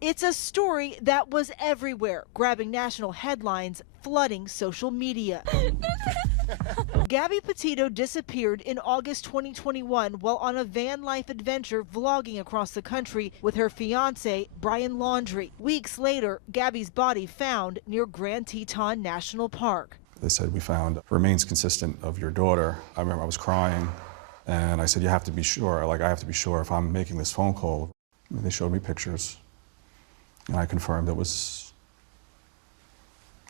It's a story that was everywhere, grabbing national headlines, flooding social media. Gabby Petito disappeared in August 2021 while on a van life adventure vlogging across the country with her fiance, Brian Laundrie. Weeks later, Gabby's body found near Grand Teton National Park. They said, we found remains consistent of your daughter. I remember I was crying and I said, you have to be sure, I have to be sure if I'm making this phone call. And they showed me pictures and I confirmed it was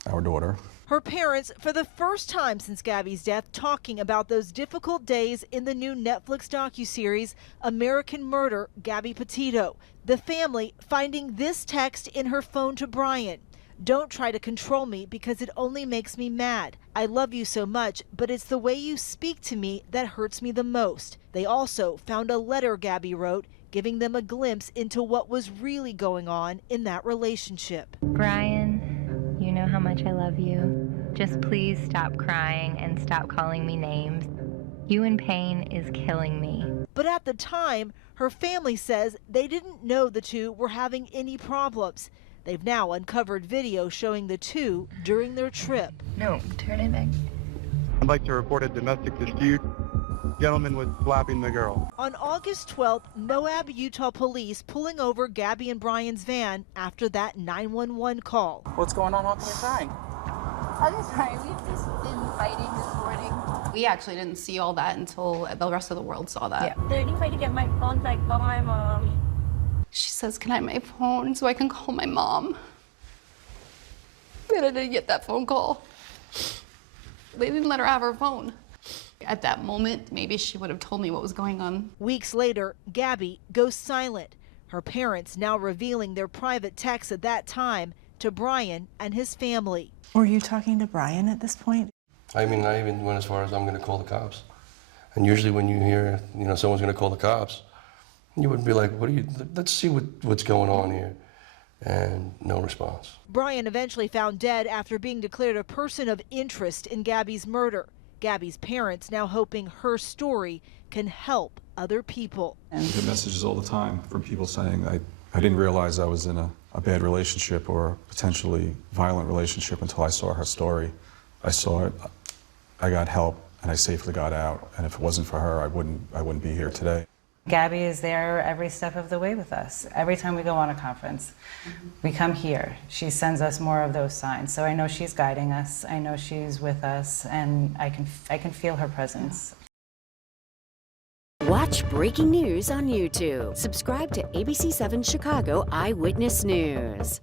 our daughter. Her parents, for the first time since Gabby's death, talking about those difficult days in the new Netflix docuseries, American Murder, Gabby Petito. The family finding this text in her phone to Brian. Don't try to control me because it only makes me mad. I love you so much, but it's the way you speak to me that hurts me the most. They also found a letter Gabby wrote, giving them a glimpse into what was really going on in that relationship. Brian, you know how much I love you. Just please stop crying and stop calling me names. You in pain is killing me. But at the time, her family says they didn't know the two were having any problems. They've now uncovered video showing the two during their trip. No, turn it back. I'd like to report a domestic dispute. Gentleman was slapping the girl. On August 12th, Moab, Utah police pulling over Gabby and Brian's van after that 911 call. What's going on? How come you're crying? I'm sorry, we've just been fighting this morning. We actually didn't see all that until the rest of the world saw that. Yeah. They're trying to get my phone back from my mom. She says, can I have my phone so I can call my mom? And I didn't get that phone call. They didn't let her have her phone. At that moment, maybe she would have told me what was going on. Weeks later, Gabby goes silent. Her parents now revealing their private texts at that time to Brian and his family. Were you talking to Brian at this point? I mean, I even went as far as I'm going to call the cops. And usually when you hear, someone's going to call the cops, you would be like, let's see what's going on here. And no response. Brian eventually found dead after being declared a person of interest in Gabby's murder. Gabby's parents now hoping her story can help other people. I get messages all the time from people saying, I didn't realize I was in a bad relationship or potentially violent relationship until I saw her story. I saw it, I got help, and I safely got out. And if it wasn't for her, I wouldn't be here today. Gabby is there every step of the way with us. Every time we go on a conference, we come here. She sends us more of those signs. So I know she's guiding us. I know she's with us, and I can feel her presence. Watch breaking news on YouTube. Subscribe to ABC7 Chicago Eyewitness News.